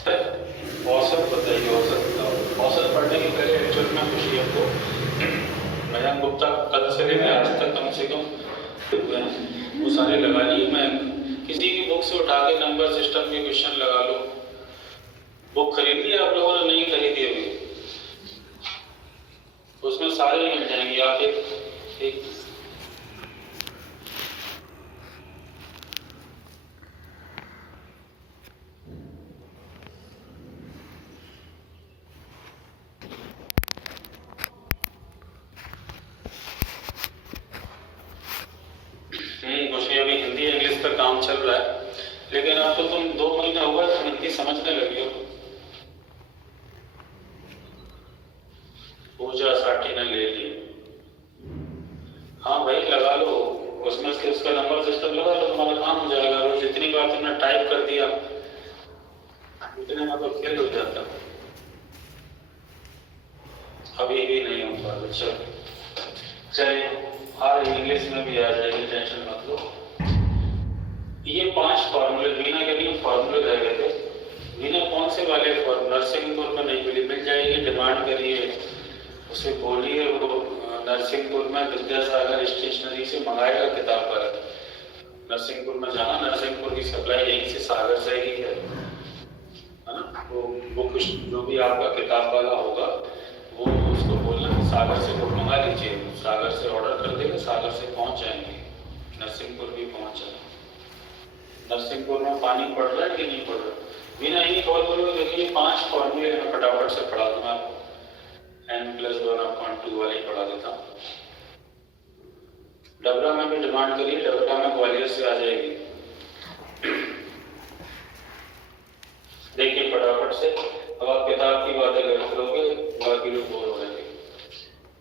औसत बताइए, औसत पढ़ने के पहले एक्चुअल में खुशी आपको मयंक गुप्ता कल से लेकर आज तक कम से कम वो सारे लगा लिए। मैं किसी भी बुक से उठा के नंबर सिस्टम के क्वेश्चन लगा लो। बुक खरीद ली आप लोगों ने? नहीं खरीदी अभी? उसमें सारे मिल जाएंगे। आप एक कुछ नहीं, अभी हिंदी इंग्लिश पर काम चल रहा है, लेकिन अब तो तुम 2 महीना हुआ तो हिंदी समझने लगी हो। पूजा साठी ने ले ली। हाँ भाई लगा लो, उसमें से उसका नंबर सिस्टम लगा लो, तुम्हारा काम हो जाएगा। रोज जितनी बार तुमने टाइप कर दिया उतने में तो फेल हो जाता। अभी भी नहीं हो पा रहा। चलिए और इंग्लिश में भी आ जाएगी, टेंशन मत लो। ये 5 फॉर्मूले वीना के लिए फॉर्मूले रह गए थे। वीना कौन से वाले फॉर्मूला? नरसिंहपुर में नहीं मिली, मिल जाएगी, डिमांड करिए, उसे बोलिए वो नरसिंहपुर में विद्यासागर स्टेशनरी से मंगाएगा किताब पर। नरसिंहपुर में जाना, नरसिंहपुर की सप्लाई यहीं से सागर से ही है ना। वो कुछ जो भी आपका किताब वाला होगा वो उसको बोलना कि सागर से बुक मंगा लीजिए, सागर से ऑर्डर कर देगा, सागर से पहुंच जाएंगे, नरसिंहपुर भी पहुंच जाएंगे। नरसिंहपुर में पानी पड़ रहा है कि नहीं पड़ रहा? बिना ही फॉर्मूले देखिए 5 फॉर्मूले मैं फटाफट से पढ़ा दूंगा आपको। n+1/2 वाली पढ़ा देता हूँ। डबरा में भी डिमांड करिए, डबरा में ग्वालियर से आ जाएगी। देखिए फटाफट से। अब आप किताब की बातें करोगे, बाकी लोग बोर हो जाएंगे।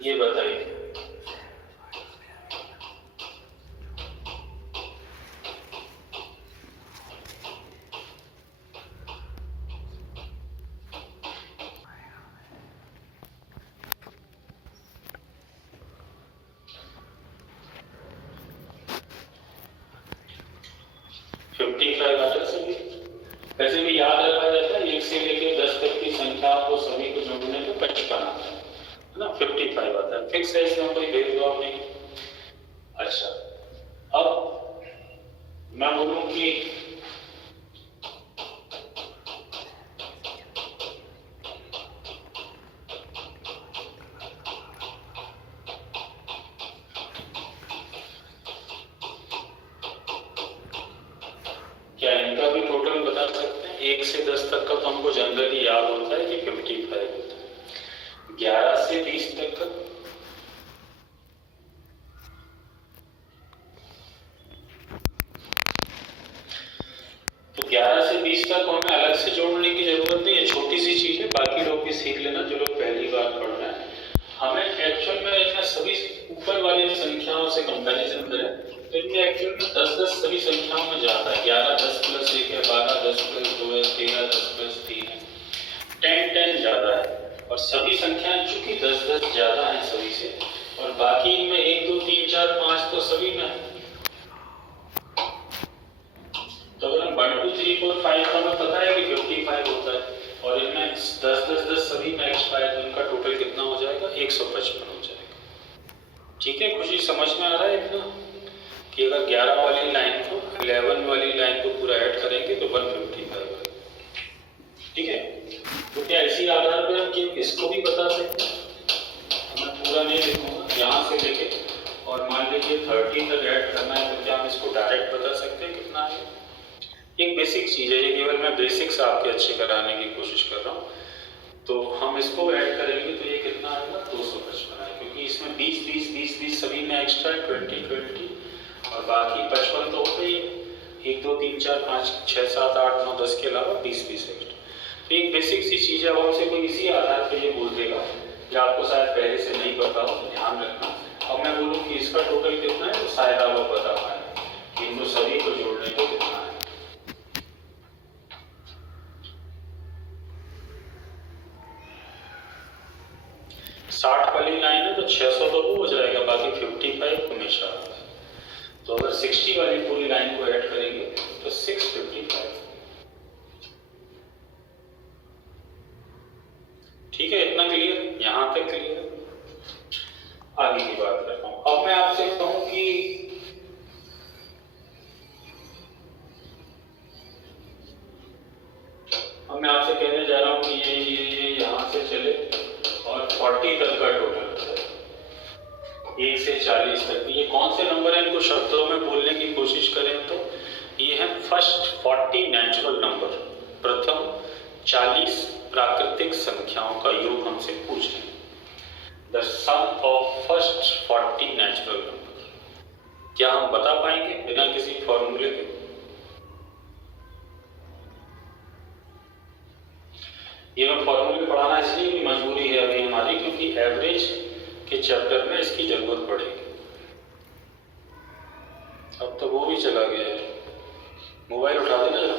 ये बताइए वैसे भी याद रखा जाता है 1 से लेकर 10 तक की संख्या को सभी को जोड़ने पे 55 आता है ना, 55 आता है। फिक्स है, इसमें कोई भेदभाव नहीं। अच्छा अब मैं बोलूं कि क्या इनका भी टोटल बता सकते हैं? 1 से 10 तक का तो हमको जनरली याद होता है कि 55 होता है। 11 से 20 तक का तो 11 से 20 तक हमें अलग से जोड़ने की जरूरत नहीं है, छोटी सी चीज है। बाकी लोग भी सीख लेना जो लोग पहली बार पढ़ रहे हैं। हमें एक्चुअल में इतना सभी ऊपर वाली संख्याओं से कंपैरिजन करें तो इनमें एक्चुअल में 10-10 सभी संख्याओं में जाता है। 11 10 + 1 है, 12 10 + 2 है, 13 10 + 3 है, 10 ज्यादा है। और सभी संख्याएं चूंकि 10-10 ज्यादा है सभी से, और बाकी इनमें 1 2 3 4 5 तो सभी में है। तो अगर हम 1 2 3 4 5 हमें पता है कि 55 होता है, और इनमें 10 सभी में एक्स्ट्रा है, तो इनका टोटल कितना हो जाएगा? 155 हो जाएगा। ठीक है, खुशी समझ में आ रहा है इतना कि अगर 11 वाली लाइन को 11 वाली लाइन को पूरा ऐड करेंगे तो 155 है। ठीक है, तो क्या इसी आधार पर हम इसको भी बता सकते हैं? मैं पूरा नहीं लिखूंगा, यहाँ से लेके और मान लीजिए 30 तक ऐड करना है, तो क्या हम इसको डायरेक्ट बता सकते हैं कितना है? एक बेसिक चीज है, ये केवल मैं बेसिक्स आपके अच्छे कराने की कोशिश कर रहा हूँ। तो हम इसको ऐड करेंगे तो ये कितना आएगा? 255 है, क्योंकि इसमें 20 20 20 20 सभी में एक्स्ट्रा है, 20 20 और बाकी 55 तो होता ही है। 1 2 3 4 5 6 7 8 9 10 के अलावा 20 20 एक्स्ट्रा। तो एक बेसिक सी चीज है, अब हमसे कोई इसी आधार पर ये बोल देगा कि आपको शायद पहले से नहीं पता हो, तो ध्यान रखना। अब मैं बोलूँ कि इसका टोटल कितना है, तो शायद आप बता पाए कि इनको सभी को जोड़ने को कितना है। 60 वाली लाइन है तो 600 तो वो हो जाएगा, बाकी 55 हमेशा आता है। तो अगर 60 वाली पूरी लाइन को ऐड करेंगे तो 655। ठीक है, इतना क्लियर, यहाँ तक क्लियर। आगे की बात करता हूँ। अब मैं आपसे कहूँ कि अब मैं आपसे कहने जा रहा हूँ कि ये यहाँ से चले और 40 तक का टोटल है, 1 से 40 तक। ये कौन से नंबर है, इनको शब्दों में बोलने की कोशिश करें तो ये है फर्स्ट 40 नेचुरल नंबर। प्रथम 40 प्राकृतिक संख्याओं का योग हमसे पूछ रहे हैं। The sum of first 40 natural number. क्या हम बता पाएंगे बिना किसी फॉर्मूले के? ये मैं फॉर्मूले पढ़ाना इसलिए भी मजबूरी है अभी हमारी, क्योंकि एवरेज के चैप्टर में इसकी जरूरत पड़ेगी। अब तो वो भी चला गया है, मोबाइल उठा देना जरा।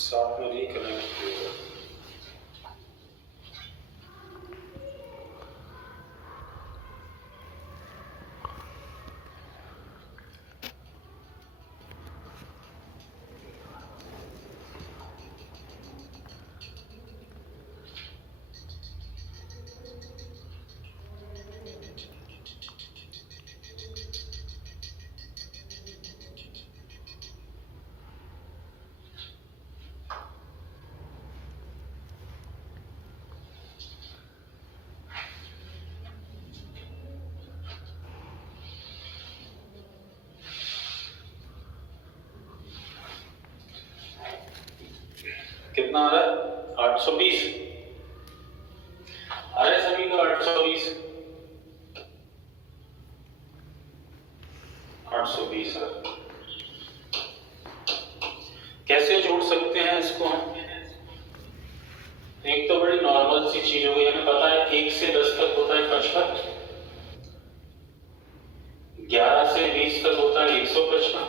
साथ में रिकनेक्ट किया। कितना आ रहा है? 820 आ रहा है सभी को? 820 820 कैसे जोड़ सकते हैं इसको हम? एक तो बड़ी नॉर्मल सी चीज हो गई, हमें पता है 1 से 10 तक होता है 55, 11 से 20 तक होता है 155,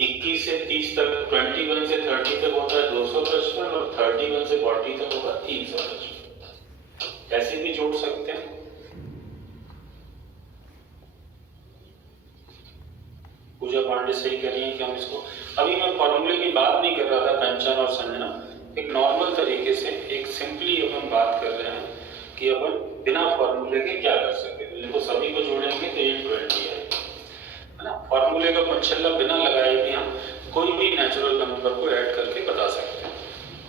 21 से 30 तक, 21 से 30 तक होता है 255 और 31 से 40 तक होगा 355। ऐसे भी जोड़ सकते हैं। पूजा पांडे सही कह रही है कि हम इसको, अभी मैं फॉर्मूले की बात नहीं कर रहा था कंचन और संजना, एक नॉर्मल तरीके से एक सिंपली अपन बात कर रहे हैं कि अपन बिना फॉर्मूले के क्या कर सकते हैं। देखो सभी को जोड़ेंगे तो 820 है ना। फॉर्मूले का पंचल्ला बिना लगाए भी हम कोई भी नेचुरल नंबर को ऐड करके बता सकते हैं।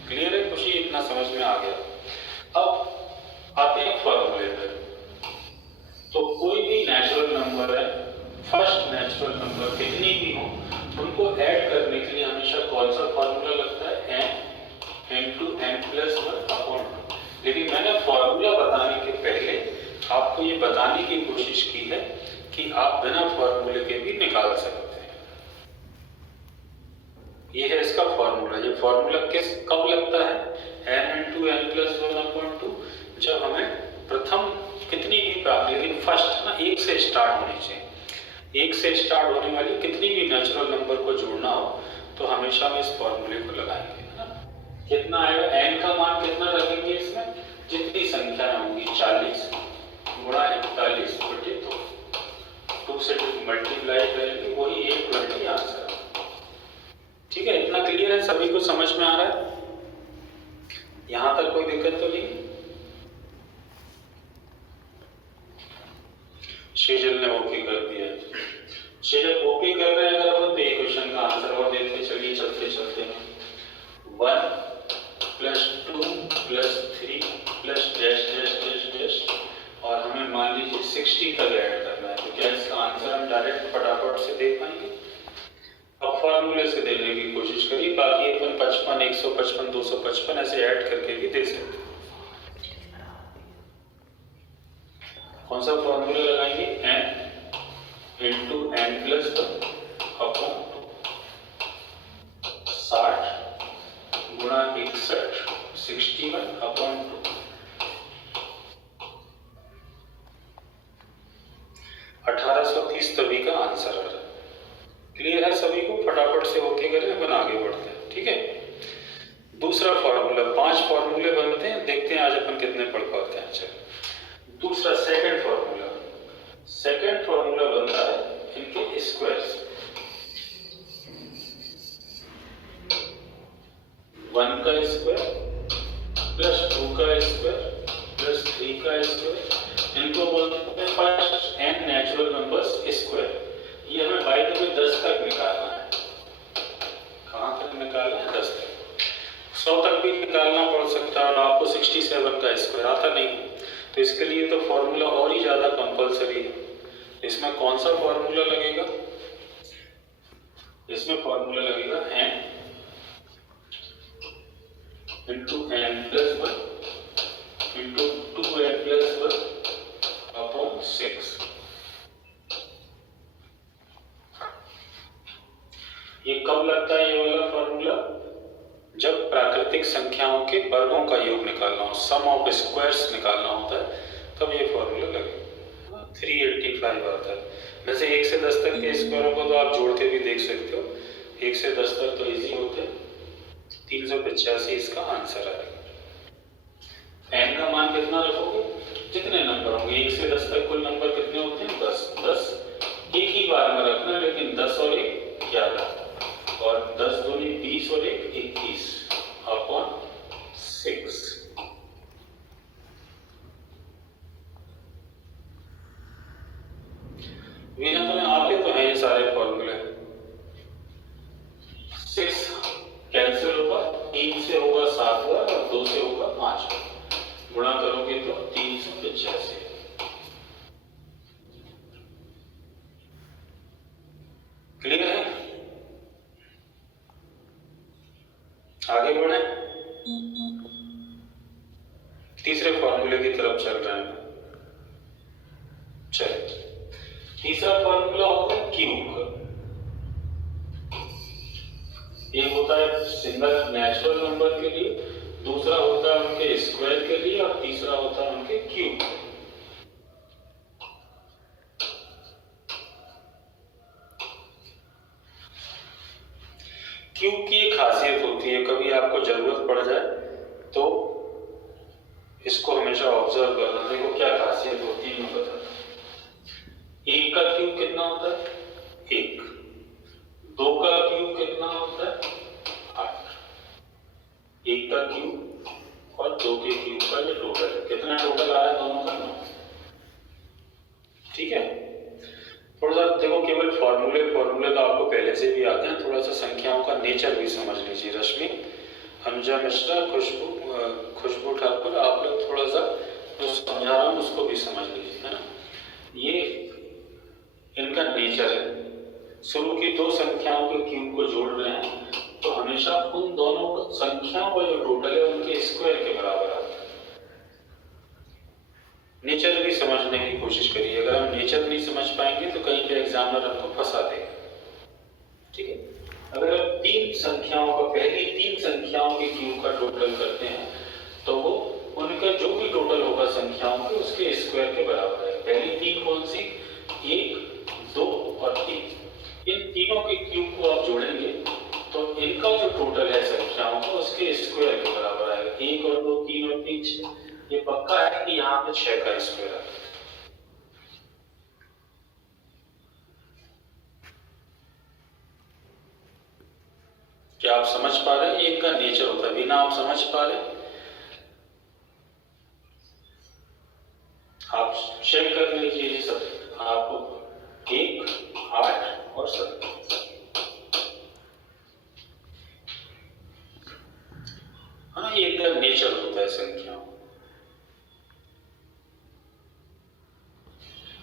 क्लियर है? खुशी इतना समझ में आ गया। अब आते हैं फॉर्मूले पर। तो कोई भी नेचुरल नंबर है, फर्स्ट नेचुरल नंबर कितनी भी हो, उनको ऐड करने के लिए हमेशा कौन सा फॉर्मूला लगता है? n into n+1/2। लेकिन मैंने फॉर्मूला बताने के पहले आपको ये बताने की कोशिश की है कि आप बिना फॉर्मूले के भी निकाल सकते हैं। ये है इसका फॉर्मूला। ये फॉर्मूला कब लगता है? n into n+1/2, जब हमें प्रथम कितनी भी प्राप्त, लेकिन फर्स्ट ना 1 से स्टार्ट होनी चाहिए। 1 से स्टार्ट होने वाली कितनी भी नेचुरल नंबर को जोड़ना हो तो हमेशा हम इस फॉर्मूले को लगाएंगे, है ना। कितना आएगा? n का मान कितना रखेंगे इसमें? जितनी संख्या होंगी 40 गुणा 41/2, 2 से मल्टीप्लाई करेंगे, वही 820 आंसर। ठीक है, इतना क्लियर है? सभी को समझ में आ रहा है? यहां तक कोई दिक्कत तो नहीं? शेजल ने ओके कर दिया। शेजल ओके कर रहे हैं अगर अपन, तो ये क्वेश्चन का आंसर और देखते चलिए चलते चलते। 1 + 2 + 3 + डैश डैश डैश डैश, और हमें मान लीजिए 60 तक ऐड करना है। तो क्या इसका आंसर हम डायरेक्ट फटाफट से दे पाएंगे? अब फॉर्मूले से देने की कोशिश करिए, बाकी अपन 55, 155, 255 ऐसे ऐड करके भी दे सकते हैं। कौन सा फॉर्मूला लगाएंगे? n into n+1/2, 60 गुणा 61, 61/2। 1830 तभी का आंसर आ रहा है। क्लियर है सभी को? फटाफट से ओके करें, अपन आगे बढ़ते हैं। ठीक है, दूसरा फॉर्मूला। 5 फॉर्मूले बनते हैं, देखते हैं आज अपन कितने पढ़ पाते हैं। चलो, दूसरा सेकंड फॉर्मूला बनता है इनके स्क्वायर से। 1 का स्क्वायर प्लस 2 का स्क्वायर प्लस 3 का स्क्वायर, इनको बोलते हैं first N natural numbers square. ये हमें बाय द वे 10 तक निकालना है। कहाँ तक निकालना है? 10 तक। 100 तक भी निकालना पड़ सकता है और आपको 67 का स्क्वायर आता नहीं, तो इसके लिए तो फॉर्मूला और ही ज्यादा कंपलसरी है। इसमें कौन सा फॉर्मूला लगेगा? इसमें फॉर्मूला लगेगा n into n plus 1 into 2n plus 1 upon 6। ये कब लगता है ये वाला फॉर्मूला? जब प्राकृतिक संख्याओं के वर्गों का योग निकालना हो, सम ऑफ स्क्वायर्स निकालना होता है, तब ये फॉर्मूला लगेगा। 385 आता है। वैसे 1 से 10 तक के स्क्वायरों को तो आप जोड़ के भी देख सकते हो, 1 से 10 तक तो इजी होते हैं। 385 इसका आंसर आएगा। n का मान कितना रखोगे? जितने नंबर होंगे 1 से 10 तक कुल नंबर कितने होते हैं? 10 एक ही बार में रखना, लेकिन 10 और 1 11 और 10 दूनी 20 और 1 21 अपॉन 6। विना तो आप तो है ये सारे फॉर्मूले। 6 कैंसिल होगा, 3 से होगा 7 और 2 से होगा 5, गुणा करोगे तो 385। क्लियर है? आगे बढ़े, तीसरे फॉर्मूले की तरफ चल रहे हैं। चलिए, तीसरा फॉर्मूला होता है क्यूब का। एक होता है सिंगल नेचुरल नंबर के लिए, दूसरा होता है उनके स्क्वायर के लिए और तीसरा होता है उनके क्यूब। क्यूब की एक खासियत होती है, कभी आपको जरूरत पड़ जाए तो इसको हमेशा ऑब्जर्व करना। देखो क्या खासियत होती है मैं बताता हूं। 1 का क्यूब कितना होता है? 1। 2 का क्यूब कितना होता है? 8। 1 का क्यूब और 2 के क्यूब का जो टोटल है, कितना टोटल आया दोनों का? 9। ठीक है, थोड़ा सा देखो, केवल फॉर्मूले तो आपको पहले से भी आते हैं, थोड़ा सा संख्याओं का नेचर भी समझ लीजिए। रश्मि, अनुजा मिश्रा, खुशबू ठाकुर, आप लोग थोड़ा सा जो समझा रहा हूं उसको भी समझ लीजिए, है ना। ये इनका नेचर है। शुरू की 2 संख्याओं के क्यूब को जोड़ रहे हैं तो हमेशा उन दोनों संख्याओं का जो टोटल है उनके स्क्वायर के बराबर आता है। नेचर भी समझने की कोशिश करिए। अगर हम नेचर नहीं समझ पाएंगे तो कहीं पे एग्जामिनर हमको फंसा देगा। ठीक है, अगर हम 3 संख्याओं का, पहली 3 संख्याओं के क्यूब का टोटल करते हैं तो वो उनका जो भी टोटल होगा संख्याओं के, उसके स्क्वायर के बराबर है। पहली 3 कौन सी? 1, 2 और 3। इन तीनों के क्यूब को आप जोड़ेंगे तो इनका जो टोटल है संख्याओं का, उसके स्क्वायर के बराबर आएगा। 1 और 2, 3 और 3 6। ये पक्का है कि यहाँ पे 6 का स्क्वायर आता है। क्या आप समझ पा रहे हैं? ये इनका नेचर होता है। बिना आप समझ पा रहे, आप चेक कर लीजिए ये सब। आप 1, 8 और 7। हाँ, ये इनका नेचर होता है संख्याओं।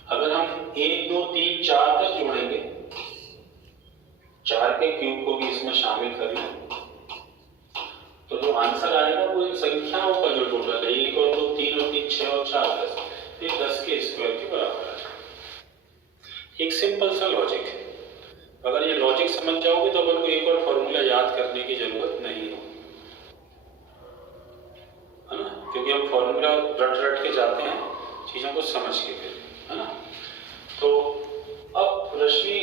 अगर हम 1, 2, 3, 4 तक जोड़ेंगे, 4 के क्यूब को भी इसमें शामिल कर लें, तो जो आंसर आएगा वो इन संख्याओं का जो टोटल है, 1 और 2, 3 और 3, 6 और 4 10, ये 10 के स्क्वायर के बराबर है। एक सिंपल सा लॉजिक है। अगर ये लॉजिक समझ जाओगे तो अपन को एक और फॉर्मूला याद करने की जरूरत नहीं हो, है ना, क्योंकि हम फॉर्मूला रट के जाते हैं चीजों को समझ के फिर, है ना। तो अब रश्मि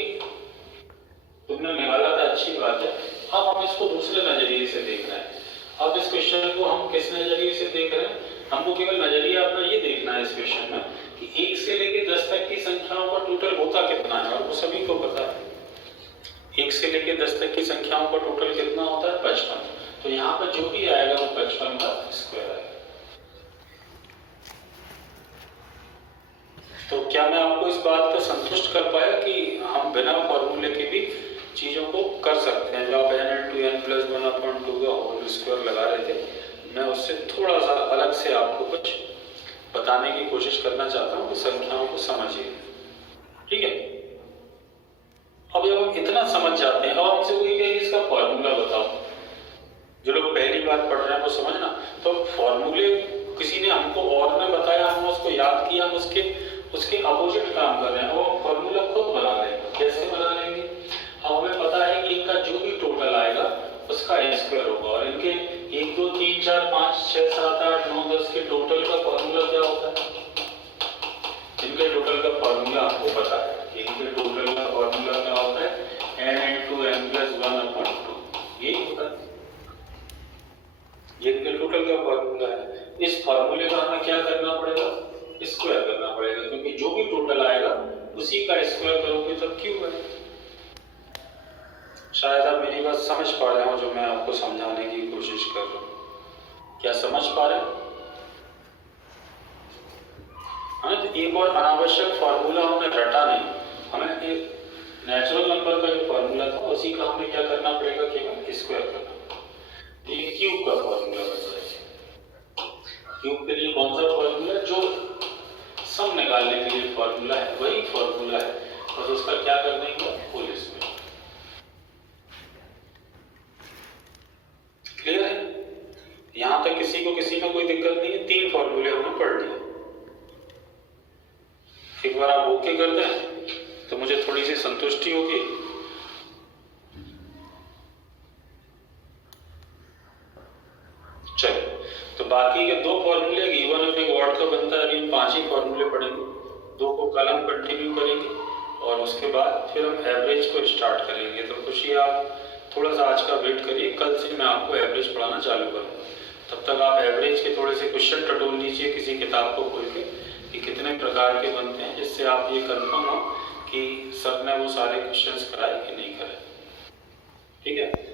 तुमने निकाला था, अच्छी बात है। अब हम इसको दूसरे नजरिए से देख रहे हैं। अब इस क्वेश्चन को हम किस नजरिए से देख रहे हैं? हमको केवल नजरिया अपना ये देखना है इस क्वेश्चन में कि 1 से लेके 10 तक की संख्याओं का टोटल होता कितना है, और वो सभी को पता है 1 से लेके 10 तक की संख्याओं का टोटल कितना होता है 55। तो यहाँ पर जो भी आएगा वो 55 का स्क्वायर आएगा। तो क्या मैं आपको इस बात पर संतुष्ट कर पाया कि हम बिना फॉर्मूले के भी चीजों को कर सकते हैं? जो आप n×n+1/2 का होल स्क्वायर लगा रहे थे, मैं उससे थोड़ा सा अलग से आपको कुछ बताने की कोशिश करना चाहता हूँ कि संख्याओं को समझिए, ठीक है? अब जब हम इतना समझ जाते हैं, अब हमसे कोई कहे इसका फॉर्मूला बताओ। जो लोग पहली बार पढ़ रहे हैं वो समझना, तो फॉर्मूले किसी ने हमको और ने बताया, हमने उसको याद किया, हम उसके अपोजिट काम कर रहे हैं, वो फॉर्मूला खुद बना लेंगे। कैसे बना लेंगे? अब हमें पता है कि इनका जो भी टोटल आएगा उसका स्क्वायर होगा, और इनके 1 2 3 4 5 6 7 8 9 10 के टोटल का फॉर्मूला क्या होता है? इनके टोटल का फॉर्मूला आपको पता है। इनके टोटल का फॉर्मूला क्या होता है? n×n+1/2, ये होता है, ये इनके टोटल का फॉर्मूला है। इस फॉर्मूले का हमें क्या करना पड़ेगा? स्क्वायर करना पड़ेगा, क्योंकि जो भी टोटल आएगा उसी का स्क्वायर करोगे तब क्यों है। शायद आप मेरी बात समझ पा रहे हो जो मैं आपको समझाने की कोशिश कर रहा हूँ। क्या समझ पा रहे हो? हाँ, तो एक और अनावश्यक फॉर्मूला हमने रटा नहीं, हमें एक नेचुरल नंबर का जो फॉर्मूला था उसी का हमें क्या करना पड़ेगा? केवल स्क्वायर करना पड़ेगा। ये क्यूब का फॉर्मूला बन जाएगा। क्यूब के लिए कौन सा फॉर्मूला? जो सम निकालने के लिए फॉर्मूला है वही फॉर्मूला है, बस उसका क्या करना है? Whole square. क्लियर है? यहां तक किसी में कोई दिक्कत नहीं है। 3 फॉर्मूले हमने पढ़ लिए। एक बार आप ओके कर दें तो मुझे थोड़ी सी संतुष्टि होगी। चलो, तो बाकी के 2 फॉर्मूले गिवन ऑफ एक वर्ड का बनता है, अभी हम 5 ही फॉर्मूले पढ़ेंगे। 2 को कल हम कंटिन्यू करेंगे और उसके बाद फिर हम एवरेज को स्टार्ट करेंगे। तो खुशी आप थोड़ा सा आज का वेट करिए, कल से मैं आपको एवरेज पढ़ाना चालू करूँगा। तब तक आप एवरेज के थोड़े से क्वेश्चन टटोल लीजिए किसी किताब को खोल के कि कितने प्रकार के बनते हैं, जिससे आप ये कंफर्म हो कि सर ने वो सारे क्वेश्चंस कराए कि नहीं कराए। ठीक है?